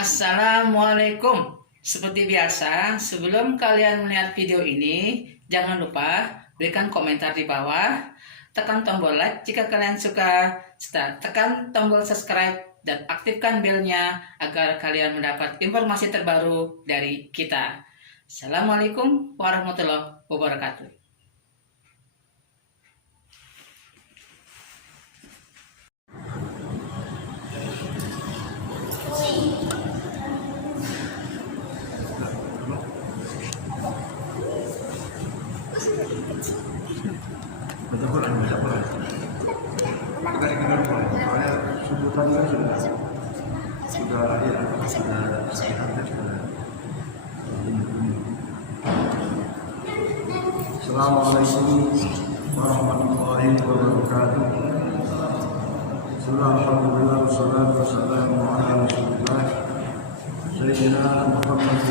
Assalamualaikum. Seperti biasa, sebelum kalian melihat video ini, jangan lupa berikan komentar di bawah, tekan tombol like jika kalian suka, serta tekan tombol subscribe dan aktifkan belnya agar kalian mendapat informasi terbaru dari kita. Assalamualaikum warahmatullahi wabarakatuh. Baca Quran. Kita ingin Quran. Soalnya sebutannya sudah sehatnya sudah. Assalamualaikum warahmatullahi wabarakatuh. Alhamdulillah wassalatu wassalamu ala Rasulillah Sayyidina Muhammad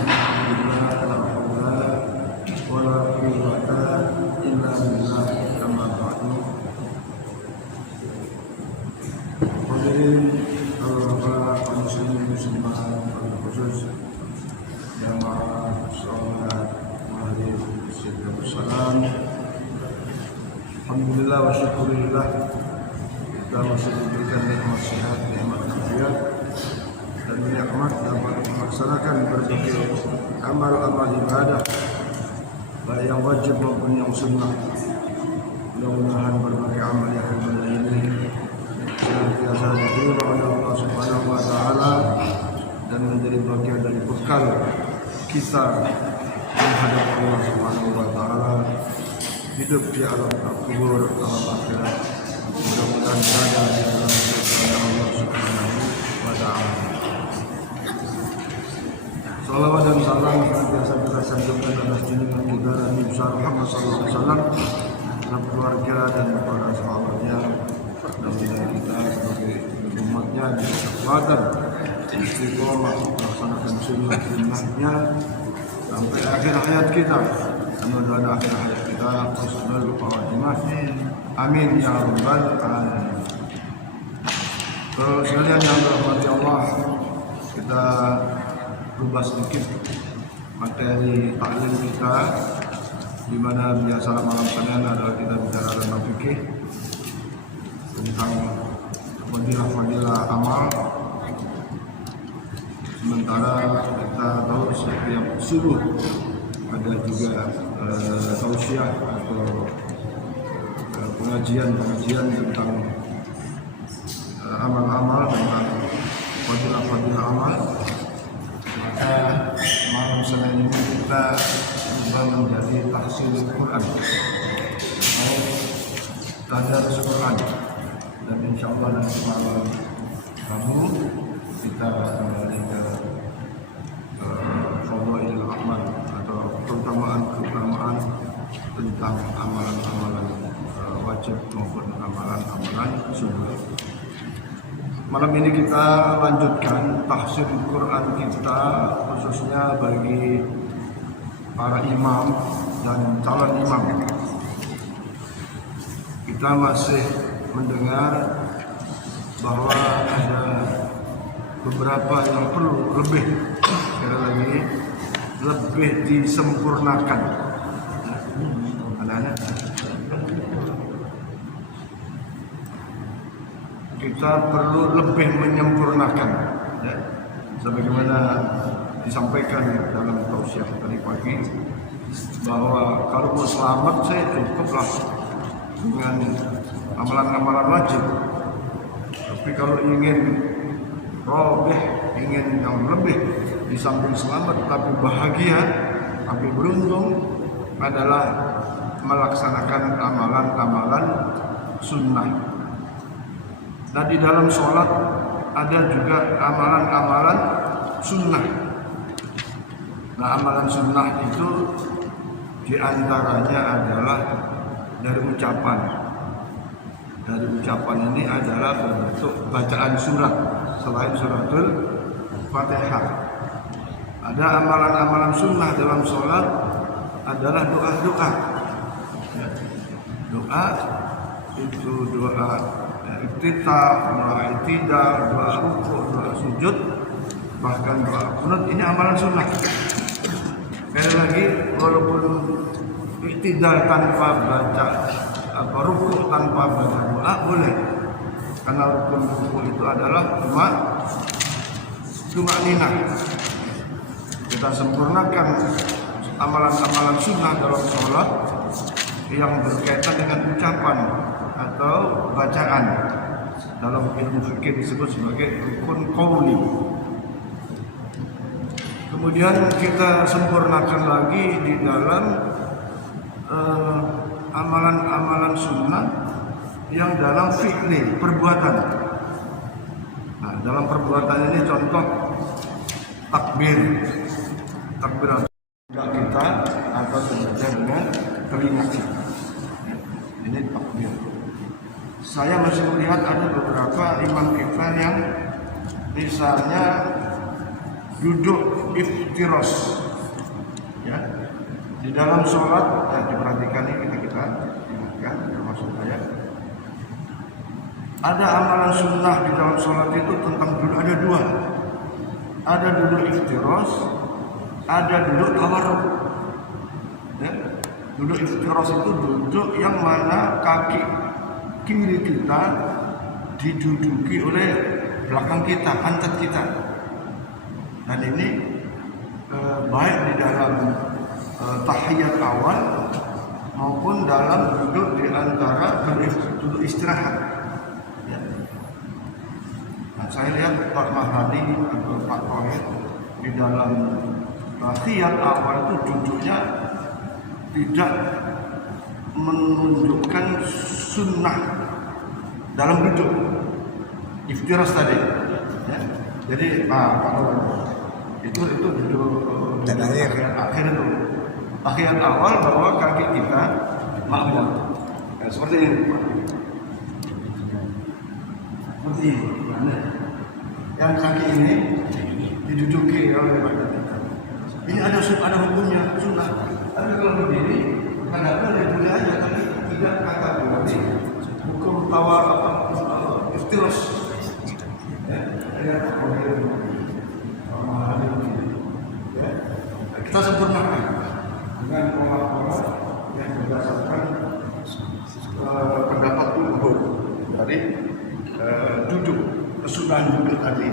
wala quwwata illa billah. Amma ba'du. Hadirin Allah kaum muslimin muslimat khusus jamaah salat maghrib istighfar salam. Alhamdulillah wa syukurillah, kita masih diberikan nikmat sehat, nikmat afiat dan nikmat dapat melaksanakan berbagai amal-amal ibadah, baik yang wajib maupun yang sunnah. Mudah-mudahan berbagai amal yang ibadah ini senantiasa diterima oleh Allah Subhanahu wa taala dan menjadi bagian dari bekal kita menghadap Allah Subhanahu wa taala hidup di alam kubur, alam akhirat. Mudah-mudahan berada di dalam surga Allah Subhanahu wa taala. Salawat dan salam senantiasa kita sanjungkan atas junjungan kita Nabi besar Muhammad sallallahu alaihi wasallam, dan keluarga dan para sahabatnya, dan kita sebagai umatnya di kekuatan istiqomah melaksanakan sunnah-sunnahnya sampai akhir hayat kita. Mudah-mudahan akhir hayat kita husnul khatimah. Amin ya rabbal alamin. Terus sekalian yang dirahmati Allah, kita rubah sedikit materi taklim kita, di mana biasa malam Senin adalah kita bicara tentang fikih, tentang fadilah-fadilah amal. Sementara kita tahu setiap subuh ada juga tausiah atau pengajian tentang amal-amal, tentang fadilah-fadilah amal. Maka malam Senin ini kita coba menjadi tahsilul Quran atau tadarus Quran, dan insya Allah nanti malam Rabu kita kembali ke fadhailul amal atau keutamaan tentang amalan-amalan wajib maupun amalan-amalan sunnah. Malam ini kita lanjutkan tahsil Quran kita, khususnya bagi para imam dan calon imam. Kita masih mendengar bahwa ada beberapa yang perlu lebih, sekali lagi, lebih disempurnakan. Anak-anak, kita perlu lebih menyempurnakan, ya, sebagaimana disampaikan dalam tausiah tadi pagi, bahwa kalau mau selamat saya cukuplah dengan amalan-amalan wajib, tapi kalau ingin robeh, ingin yang lebih, di samping selamat tapi bahagia, tapi beruntung, adalah melaksanakan amalan-amalan sunnah. Nah, di dalam sholat ada juga amalan-amalan sunnah. Nah, amalan sunnah itu diantaranya adalah dari ucapan. Dari ucapan ini adalah bentuk bacaan surat selain suratul Fatihah. Ada amalan-amalan sunnah dalam sholat adalah doa-doa. Doa itu doa iftitah, doa i'tidal, doa rukuk, doa sujud, bahkan doa kunut ini amalan sunnah. Sekali lagi, walaupun iktidal tanpa baca rukuk tanpa baca doa boleh, karena rukun rukuk itu adalah cuma nina. Kita sempurnakan amalan-amalan sunnah dalam sholat yang berkaitan dengan ucapan atau bacaan. Dalam ilmu fikih disebut sebagai rukun qauli. Kemudian kita sempurnakan lagi di dalam amalan-amalan sunnah yang dalam fi'li, perbuatan. Nah, dalam perbuatan ini contoh takbir kita atau sengaja dengan telinga kita. Ini takbir. Saya masih melihat ada beberapa imam kita yang misalnya duduk iftiros, ya, di dalam sholat. Diperhatikan ini kita ingatkan, termasuk saya. Ada amalan sunnah di dalam sholat itu tentang duduk, ada dua. Ada duduk iftiros, ada duduk tawarruk. Ya. Duduk iftiros itu duduk yang mana kaki kiri kita diduduki oleh belakang kita, pantat kita. Dan ini baik di dalam tahiyat awal maupun dalam duduk di antara duduk istirahat. Ya. Nah, saya lihat Pak Mahadi atau Pak Tohir di dalam tahiyat awal itu duduknya tidak menunjukkan sunnah dalam duduk iftiras tadi, ya. Jadi itu duduk akhir itu tahiyat awal bahwa kaki kita makmum, ya, seperti ini, seperti ini. Yang kaki ini diduduki oleh badan kita. Ini ada hukumnya sunnah. Tapi kalau berdiri kadang-kadang ya boleh aja, tapi tidak kata berarti hukum tawar iftiras. Kita sempurnakan dengan pola-pola yang berdasarkan pendapat umum dari duduk, kesunahan duduk tadi.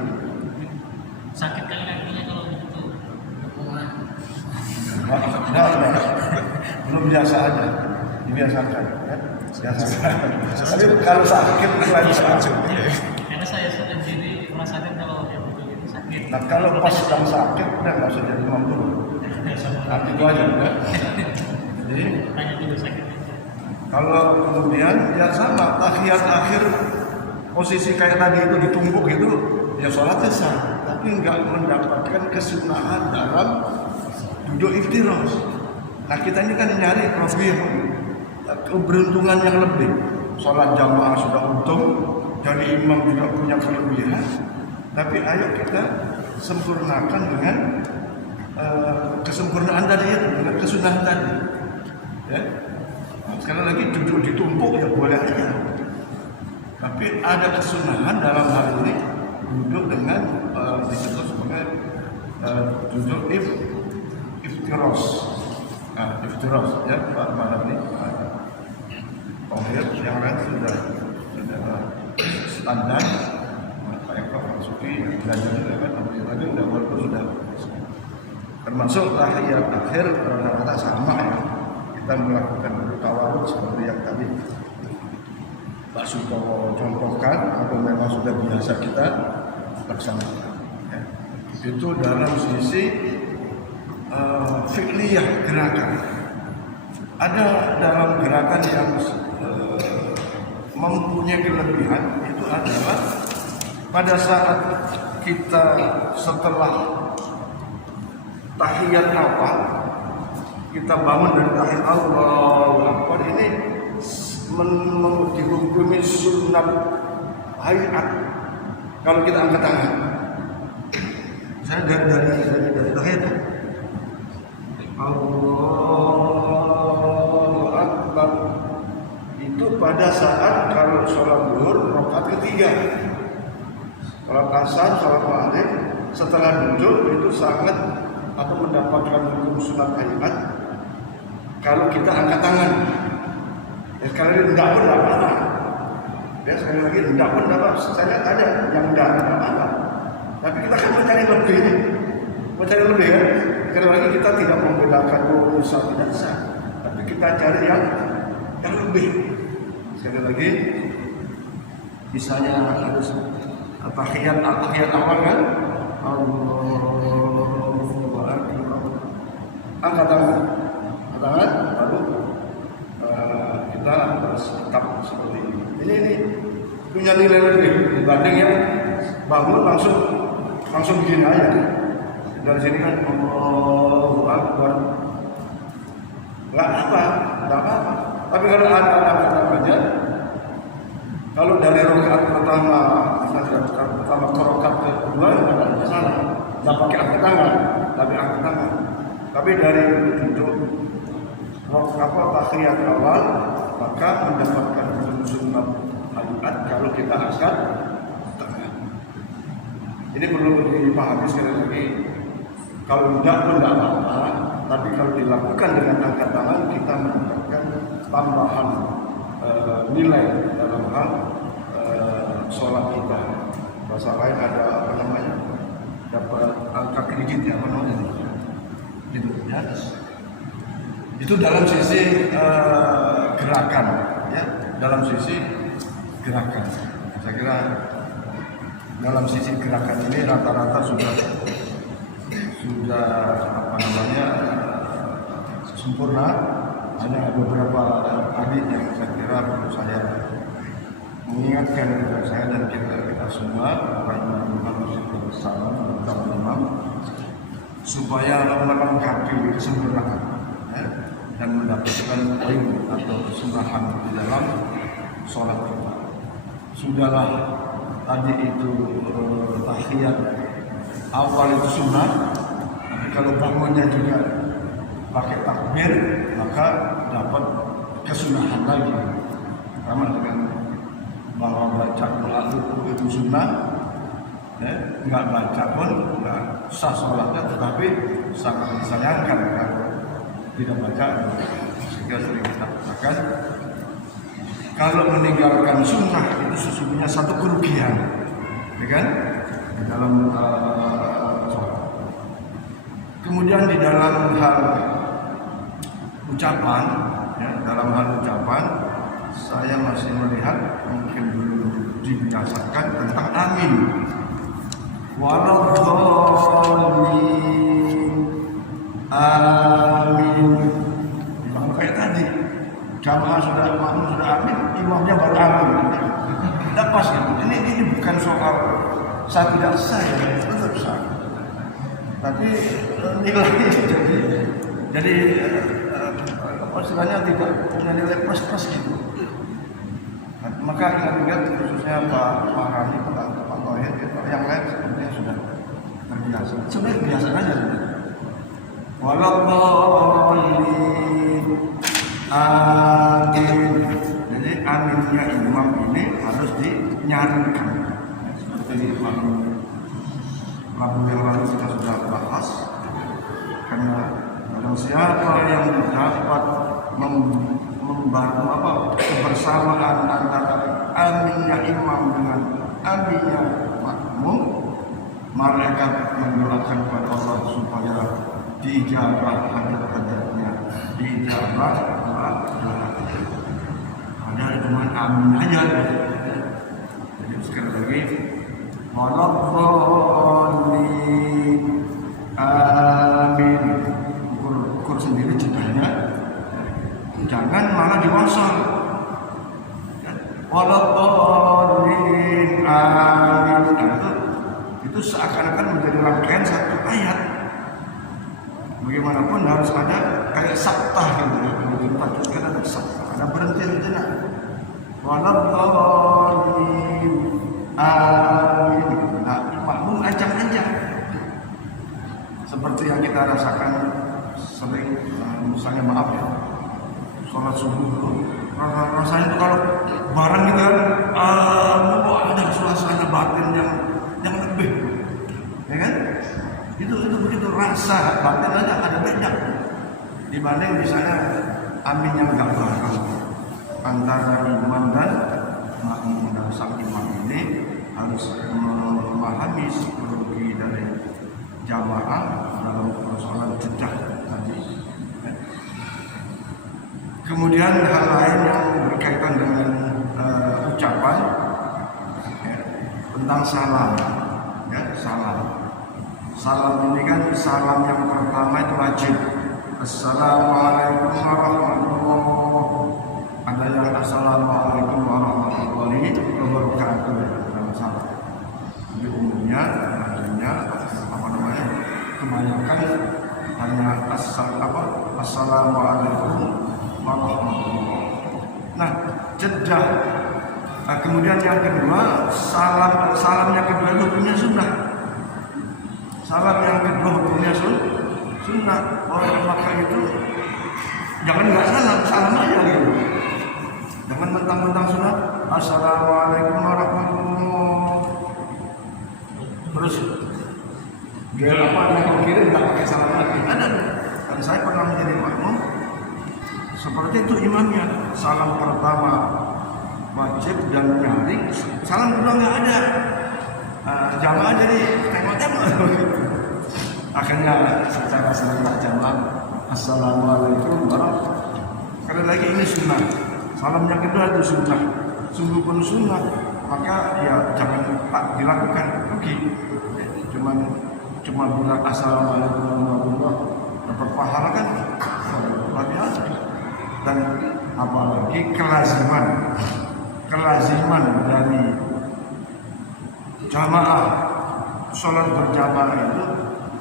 Sakit kali kakinya kalau gitu. Belum biasa aja, dibiasakan, ya. Tapi kalau sakit lain saja. Karena saya sendiri merasakan kalau yang begitu sakit. Nah, kalau pas sedang sakit udah nggak usah jadi imam dulu. Nanti itu aja, ya. Jadi Tanya dulu sakit. kalau kemudian ya sama tahiyat akhir posisi kayak tadi itu ditumpuk itu ya sholatnya sah, tapi nggak mendapatkan kesunahan dalam duduk iftiros. Nah, kita ini kan nyari profil keberuntungan yang lebih. Sholat jamaah sudah untung, jadi imam juga punya kelebihan. Tapi ayo kita sempurnakan dengan kesempurnaan tadi itu, dengan kesunahan tadi. Ya. Nah, sekali lagi duduk ditumpuk ya boleh aja. Tapi ada kesunahan dalam hal ini duduk dengan disebut sebagai duduk iftiros. Nah, iftiros ya Pak Madani, Tohir, yang lain sudah standar. Pak Eko, Pak Sufi belajar juga kan, lagi walaupun sudah termasuk tahiyat akhir rata-rata sama ya. Kita melakukan tawarruk seperti yang tadi Pak Sutomo contohkan, atau memang sudah biasa kita laksanakan. Ya. Itu dalam sisi fi'liyah gerakan. Ada dalam gerakan yang mempunyai kelebihan itu adalah pada saat kita setelah tahiyat awal kita bangun dari tahiyat Allahu Akbar ini dihukumi sunnah hayat kalau kita angkat tangan. Saya dari tahiyat Allahu Akbar itu pada saat kalau sholat zuhur rakaat ketiga, sholat asar, sholat maghrib setelah duduk itu sangat atau mendapatkan hukum sunat hayat kalau kita angkat tangan. Ya, sekali lagi tidak pun tidak apa-apa. Ya, sekali lagi tidak pun tidak apa-apa. Saya ada yang tidak apa-apa. Tapi kita kan mencari lebih, mencari lebih kan. Sekali lagi kita tidak membedakan sah tidak sah, tapi kita cari yang lebih. Sekali lagi, misalnya harus tahiyat awal kan, Allahu Akbar, angkat tangan, lalu kita harus tetap seperti ini. Ini punya nilai lebih dibanding yang bangun langsung begini aja. Dari sini kan Allahu Akbar, nggak apa. Tapi kalau angkat aja, kalau dari rakaat pertama, ke rakaat kedua, nggak ada salah. Nggak pakai angkat tangan, tapi angkat tangan. Tapi dari duduk tahiyat awal, maka mendapatkan sunat hayat kalau kita angkat tangan. Ini perlu dipahami sekali lagi. Kalau tidak pun tidak apa-apa, tapi kalau dilakukan dengan angkat tangan, kita mendapatkan tambahan nilai dalam hal sholat kita. Bahasa lain ada apa namanya? Dapat angka kredit ya, apa namanya? Itu ya. Itu dalam sisi gerakan, ya. Dalam sisi gerakan, saya kira dalam sisi gerakan ini rata-rata sudah apa namanya sempurna. Hanya beberapa adik yang saya kira perlu saya mengingatkan kepada saya dan kita semua para imam supaya melengkapi kesempurnaan ya, dan mendapatkan poin atau kesempurnaan di dalam sholat kita. Sudahlah tadi itu tahiyat awal itu sunnah, tapi kalau bangunnya juga pakai takbir maka dapat kesunahan lagi. Sama dengan bahwa baca doa itu sunnah, ya, nggak baca pun nggak sah sholatnya, tetapi sangat disayangkan kalau tidak baca. Sehingga sering kita katakan kalau meninggalkan sunnah itu sesungguhnya satu kerugian, ya kan? Di dalam sholat. Kemudian di dalam hal ucapan, ya, dalam hal ucapan saya masih melihat mungkin belum dibiasakan tentang amin. Waladhdallin, amin. Imam kayak tadi, jamaah sudah amin, imamnya baru amin. Tidak pas ya. Ini bukan soal sah tidak sah ya, tetap sah. Tapi nilainya jadi istilahnya tidak punya nilai plus gitu. Maka ingat khususnya Pak Mahani, Pak Tohid, yang lain sepertinya sudah terbiasa. Sebenarnya biasa aja. Waladhdallin, amin. Jadi aminnya imam ini harus dinyanyikan. Seperti lagu yang lalu kita sudah bahas. Karena siapa yang dapat membangun kebersamaan antara aminnya imam dengan aminnya makmum, malaikat mendoakan kepada Allah supaya diijabah hajat-hajatnya, diijabah doa-doa. Ada cuma amin aja. Jadi sekali lagi, waladhdallin, amin. Ukur sendiri jedanya, jangan malah diwasal. Waladhdallin, amin. Itu seakan-akan menjadi rangkaian satu ayat. Bagaimanapun harus ada kayak saktah gitu ya. Kalau kita juga ada saktah, ada berhenti sejenak. Waladhdallin, amin. Nah, makmum ancang-ancang. Seperti yang kita rasakan sering, misalnya maaf ya, sholat subuh dulu, rasanya itu kalau bareng kita ada suasana batin yang lebih, ya kan? itu begitu rasa batin aja ada beda dibanding misalnya amin yang nggak bareng antara imam dan makmum. Dan sang imam ini harus memahami psikologi dari jamaah dalam persoalan jejak tadi. Kemudian hal lain yang berkaitan dengan ucapan tentang salam, ya, salam ini kan salam yang pertama itu wajib. Assalamualaikum warahmatullahi wabarakatuh. Ada yang assalamualaikum warahmatullahi wabarakatuh dalam salam. Jadi umumnya kebanyakan hanya assalamualaikum warahmatullahi. Nah, jeda. Nah, kemudian yang kedua, salam yang kedua itu hukumnya sunnah. Salam yang kedua hukumnya sunnah. Oleh maka itu jangan nggak salam aja gitu. Jangan mentang-mentang sunnah. Assalamualaikum warahmatullahi. Terus dia yang kiri tak pakai salam lagi. Ada. Dan saya pernah menjadi makmum seperti itu imamnya. Salam pertama wajib dan nyaring, salam kedua nggak ada. Jamaah jadi tengok-tengok. Akhirnya secara serentak jamaah assalamualaikum warahmatullahi. Sekali lagi ini sunnah. Salam yang kedua itu sunnah. Sungguh pun sunnah. Maka ya jangan tak dilakukan. Rugi. Cuma bilang assalamualaikum warahmatullahi wabarakatuh dapat pahala kan luar biasa. Dan apalagi kelaziman dari jamaah sholat berjamaah itu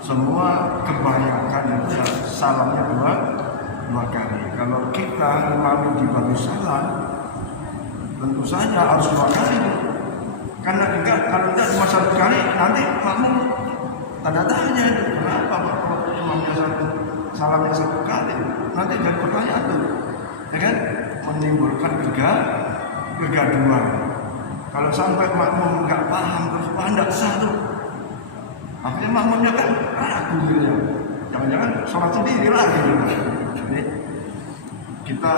semua kebanyakan itu salamnya dua kali. Kalau kita imam dibagi salam tentu saja harus 2 kali. Karena kalau tidak cuma 1 kali nanti makmum tanda tanya kenapa Pak kalau imamnya salamnya 1 kali nanti jadi pertanyaan tuh, ya kan, menimbulkan kegaduhan. Kalau sampai makmum nggak paham terus tidak sah tuh, akhirnya makmumnya kan ragu gitu, jangan-jangan sholat sendiri lagi. Jadi kita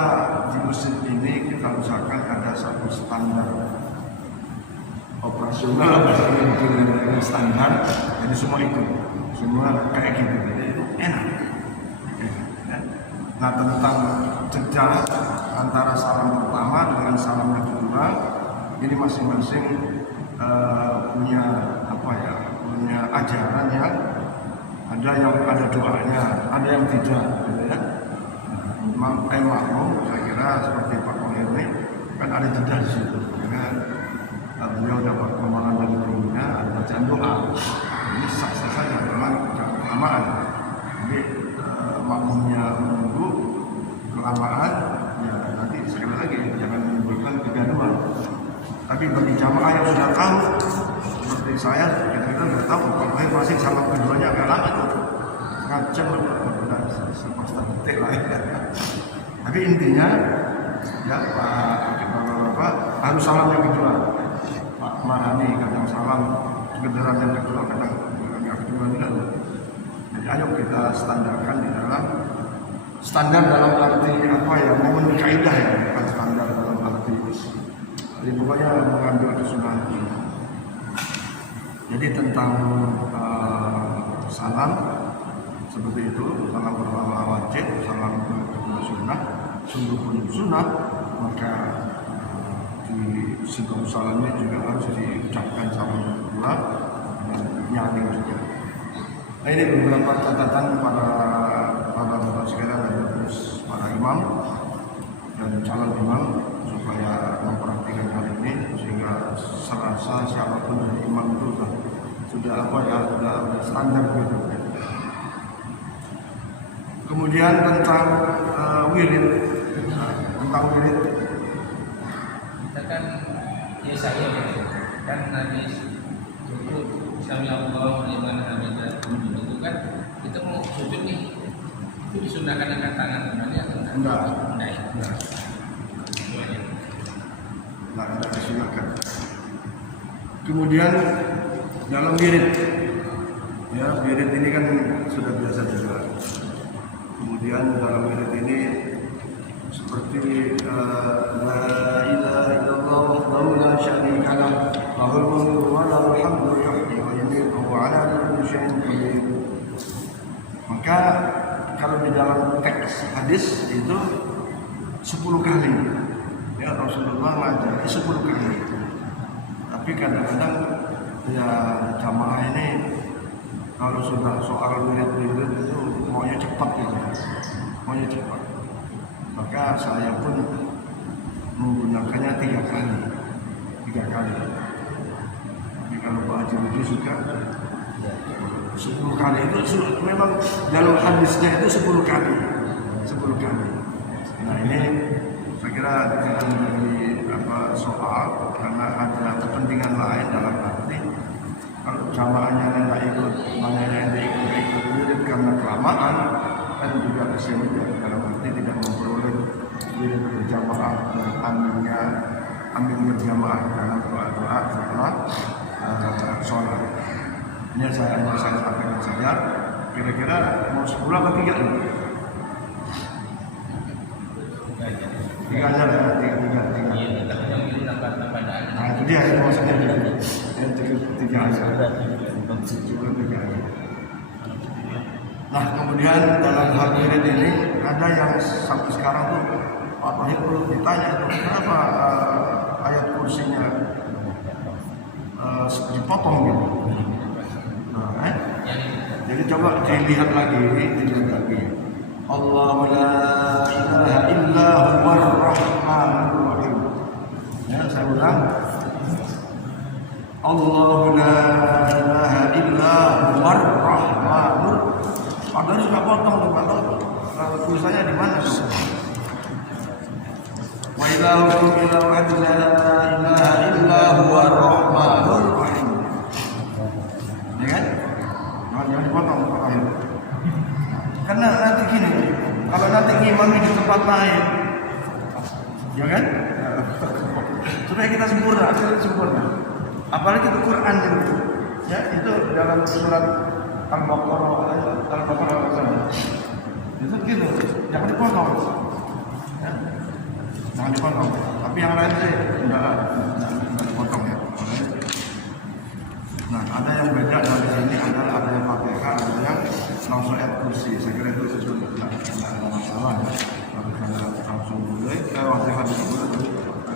di masjid ini kita usahakan ada satu standar operasional dengan standar, jadi semua kayak gitu, jadi itu enak. Nah, tentang jeda antara salam pertama dengan salam yang kedua ini masing-masing punya punya ajaran yang ada doanya, ada yang tidak, gitu ya. Makmum saya kira seperti Pak Kohir ini kan ada jeda di situ, karena beliau dapat kemarahan dari gurunya, ada bacaan doa. Ini sah-sah saja, memang jangan kelamaan. Jadi makmumnya menunggu kelamaan, ya nanti sekali lagi jangan menimbulkan kegaduhan. Tapi bagi jamaah yang sudah tahu, seperti saya, kita sudah tahu, kalau saya masih sama keduanya agak lama tuh, ngajam udah sepasta detik lah ya. Tapi intinya, ya Pak harus salam yang kedua. Pak Marani kadang salam kedengaran yang kedua, kadang yang kedua tidak. Jadi ayo kita standarkan di dalam standar dalam arti memenuhi kaidah ya, bukan standar dalam arti. Jadi pokoknya mengambil kesunahan. Jadi tentang salam seperti itu, salam pertama wajib, salam kedua sunnah, sungguh pun sunnah, maka di sebelum salamnya juga harus diucapkan salam kedua dan nyaring juga. Nah, ini beberapa catatan para bapak sekalian dan terus para imam dan calon imam supaya memperhatikan hal ini, sehingga serasa siapapun dari imam itu sudah standar gitu. Kemudian tentang wirid, kita kan ya saya kan Nabi sujud sami Allah liman hamidah itu kan kita mau sujud nih, itu disunahkan angkat tangan sebenarnya Enggak disunahkan. Kemudian dalam wirid Ya, wirid ini kan sudah biasa juga. Kemudian dalam wirid ini seperti la ilaha illallah wahdahu la syarika lah lahul mulku wa lahul hamdu yuhyi wa yumiitu wa ala kulli syai'in qadir. Maka kalau di dalam teks hadis itu 10 kali ya Rasulullah mengajari 10 kali. Tapi kadang-kadang ya jamaah ini kalau sudah soal wirid-wirid itu maunya cepat ya, maunya cepat. Maka saya pun menggunakannya 3 kali. Jadi kalau Pak Haji Rudi suka 10 kali itu memang dalam hadisnya itu 10 kali. Nah ini saya kira tidak menjadi soal karena ada kepentingan lain dalam arti kalau jamaahnya tidak ikut, banyak yang ikut wirid karena kelamaan kan juga kesiannya dalam arti tidak memperoleh wirid berjamaah dan ambil berjamaah dalam doa-doa setelah sholat. Ini saya sampaikan saja. Kira-kira mau 10 atau 3 ini? 3 aja lah, 3. Nah itu dia itu maksudnya. Yang 3 aja. Nah kemudian dalam hal wirid ini ada yang sampai sekarang tuh Pak Tohir perlu ditanya itu kenapa ayat kursinya dipotong gitu. Nah, jadi coba dilihat lagi. Allahu la ilaha illa huwar rahmanur rahim. Ya, saya ulang. Allahu la ilaha illa huwar rahmanur. Padahal sudah potong tuh Pak. Tulisannya di mana tuh? Wa ilahukum ilahu la ilaha illa huwar rahmanur rahim. Ya kan? Jangan dipotong Pak Ayu. Karena nanti gini, kalau nanti ngimami di tempat lain, ya kan? Supaya kita sempurna. Apalagi itu Quran itu, ya itu dalam surat Al-Baqarah itu gitu, jangan dipotong, ya. Jangan dipotong. Tapi yang lain sih jangan dipotong ya. Nah ada yang beda dari sini adalah ada yang Fatihah, ada yang langsung ayat kursi. Saya kira itu sesuatu tidak ada masalah ya. Kalau saya langsung boleh, Fatihah disebut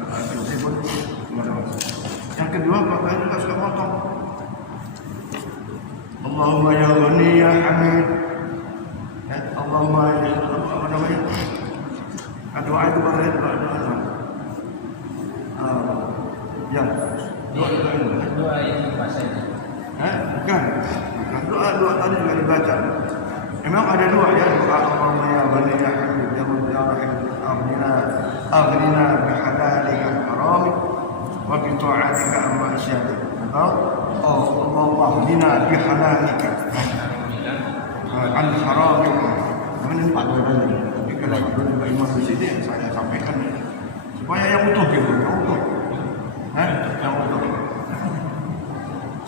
ayat kursi pun tidak ada masalah. Yang kedua Pak Bayu juga suka potong. Allahumma ya Ghani ya Hamid. Ya, Allahumma ya apa namanya? Doa itu doa. Ya, Doa itu bahasa itu. Bukan doa tadi juga dibaca. Memang ada doa ya, doa Allahumma ya Ghani ya Hamid ya Mujib ya Rahim aghnina bihalalika haramik wa bi ta'atika amma asyadik. Atau Allahumma aghnina bihalalika an haramika. Ini Pak Doan. Tapi kalau ada imam di sini saya sampaikan supaya yang utuh gitu, yang utuh. Yang utuh.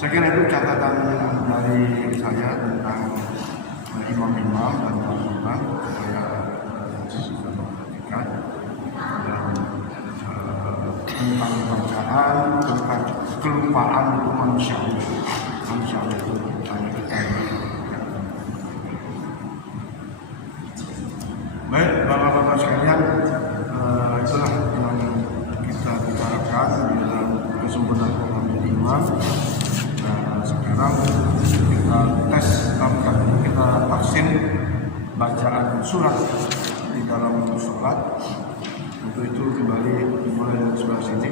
Saya kira itu catatan dari saya tentang imam-imam dan imam supaya bisa memperhatikan dan tentang bacaan, tentang kelupaan itu manusia itu hanya kita. Baik, bapak-bapak sekalian, itulah yang kita bicarakan di dalam kesempurnaan mengambil imam. Sekarang kita tes, kita vaksin bacaan surat di dalam sholat. Untuk itu kembali dimulai dari sebelah sini.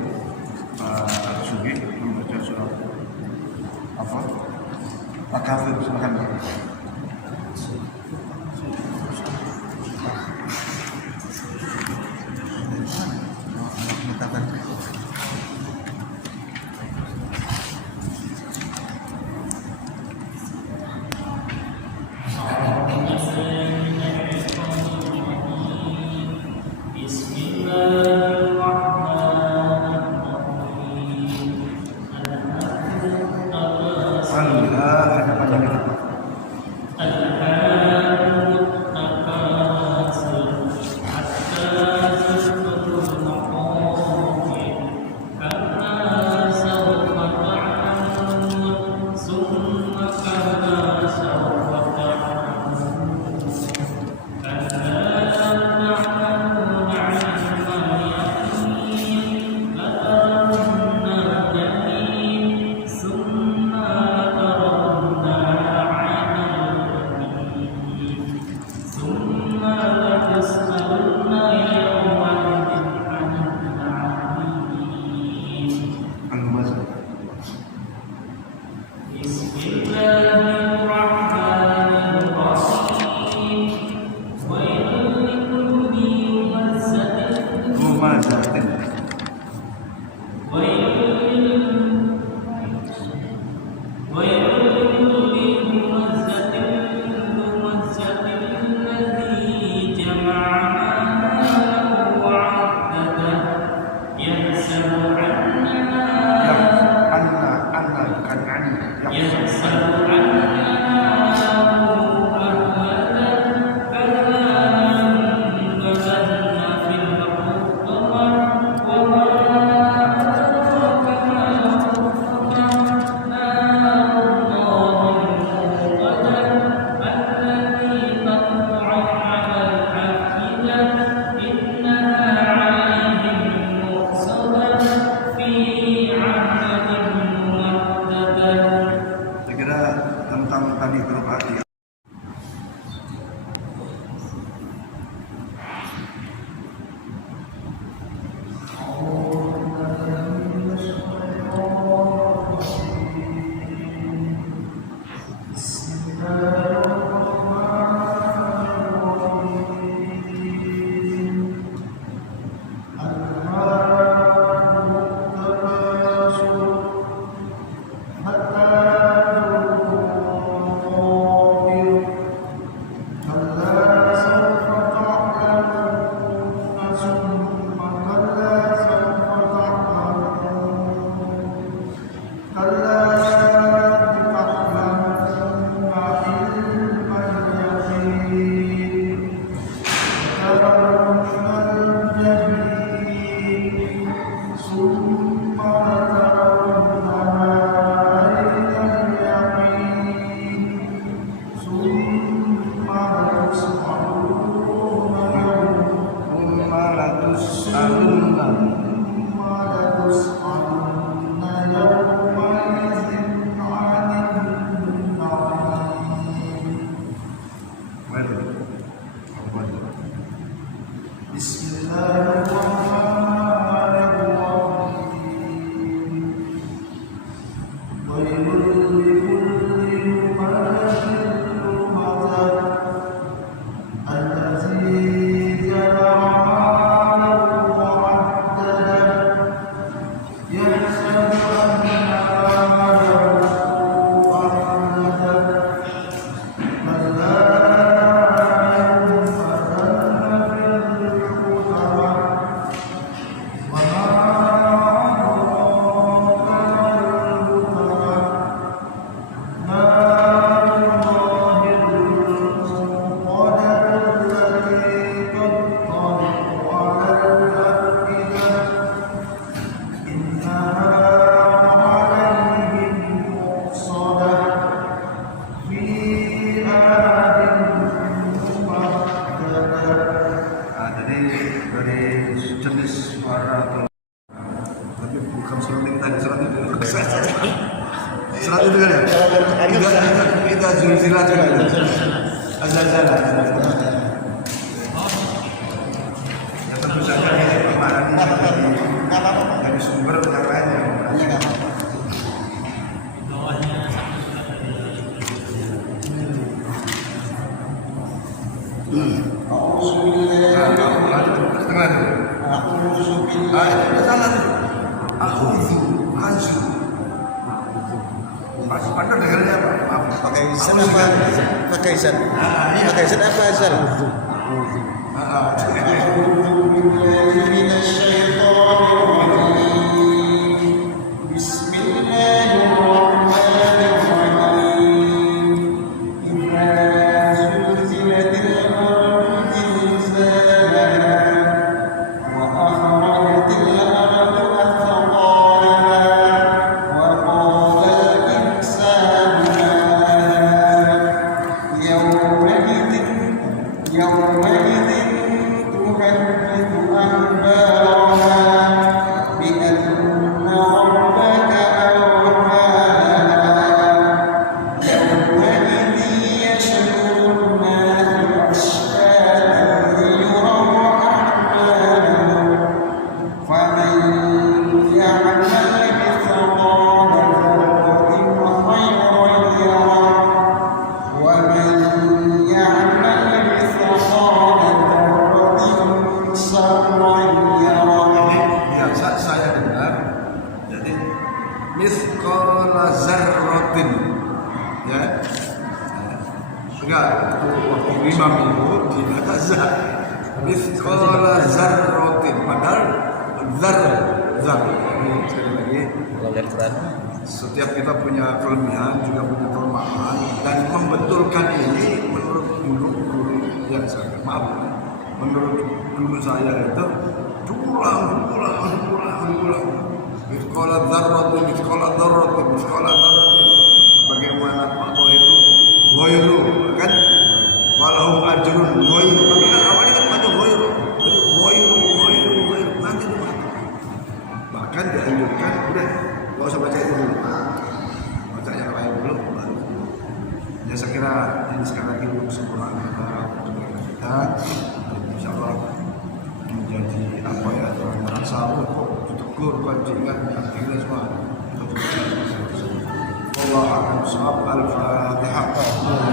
Sugi membaca surat apa? Pak Kafir, silakan. Alhamdulillah, ada panjang. itu kan ya. Kita zulzilat kan. Azalzalah. Ya tentu saja ini pemahaman dari sumber yang lainnya. Pakai izin apa? Pakai izin. Pakai izin apa izin? Imam itu tidak ada zar. Mithqala zarratin, padahal zar. Sekali lagi, setiap kita punya kelebihan juga punya kelemahan, dan membetulkan ini menurut guru yang saya maaf, menurut guru saya itu diulang. Mithqala dzarratin. Bagaimana Pak Tohir itu ghairu kan? Walau ajrun ghairu, tapi kan awalnya kan baca ghairu nanti itu bahkan dianjurkan udah nggak usah baca itu dulu, baca yang lain dulu baru. Ya saya kira ini sekali lagi kesempurnaan kita, insya Allah menjadi apa ya, merasa kok ditegur kan ingat akhirnya semua. Allah akan sahab al-Fatihah.